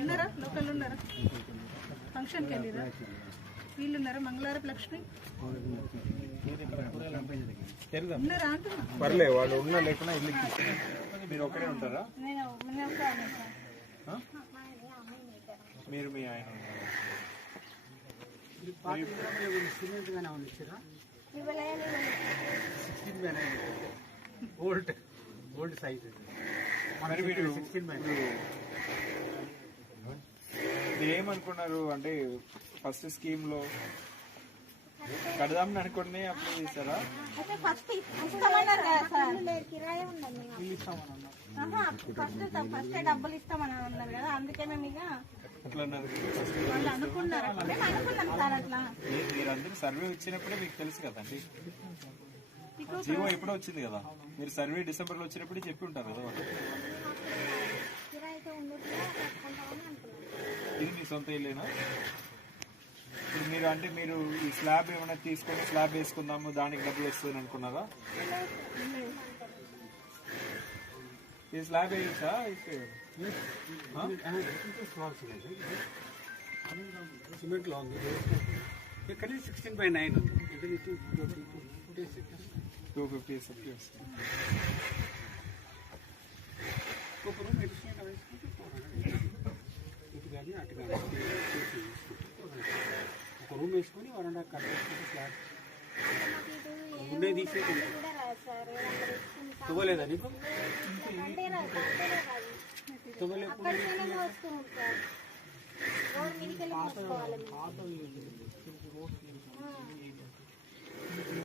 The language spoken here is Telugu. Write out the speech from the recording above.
ఉన్నారా లోకల్ ఉన్నారా ఫంక్షన్కి వెళ్ళిరా వీళ్ళు ఉన్నారా మంగళవారపు లక్ష్మి ఉన్నారా అంటున్నా పర్లే వాళ్ళు ఉన్నా లేకున్నా ఇల్లు మీరు ఒకరే ఉంటారా మీరు మీ ఆయన ఓల్డ్ సైజ్ మరి మీరు ఏమనుకున్నారు అంటే ఫస్ట్ స్కీమ్ లో కడదామని అనుకుని అప్లై చేశారా? ఫస్ట్ డబ్బులు ఇస్తామని అన్నారు కదా, అందుకే మేము ఇక అట్లా అనుకున్నాం సార్. అట్లా మీరందరూ సర్వే వచ్చినప్పుడే మీకు తెలుసు కదండి, జీవో ఎప్పుడో వచ్చింది కదా, మీరు సర్వే డిసెంబర్ లో వచ్చినప్పుడే చెప్పి ఉంటారు కదా. ఇది మీ సొంత ఇల్లేనా? ఇప్పుడు మీరు అంటే మీరు ఈ స్లాబ్ ఏమైనా తీసుకొని స్లాబ్ వేసుకుందాము దానికి డబ్బులు వస్తుంది అనుకున్నారా? ఈ స్లాబ్ వేయచ్చా? సిమెంట్ లో ఉంది ఇక్కడ 16/9 ఉంది. 250 వస్తుంది. ఒక రూమ్ ఎడిషనల్ వేసుకుంటే 400 ఇటు కానీ అటు కానీ ఒక రూమ్ వేసుకొని వరండా కట్ చేసుకుంటే ఫ్లాట్ ఉండే తీసేది తవ్వలేదా నీకు? తవ్వలేదు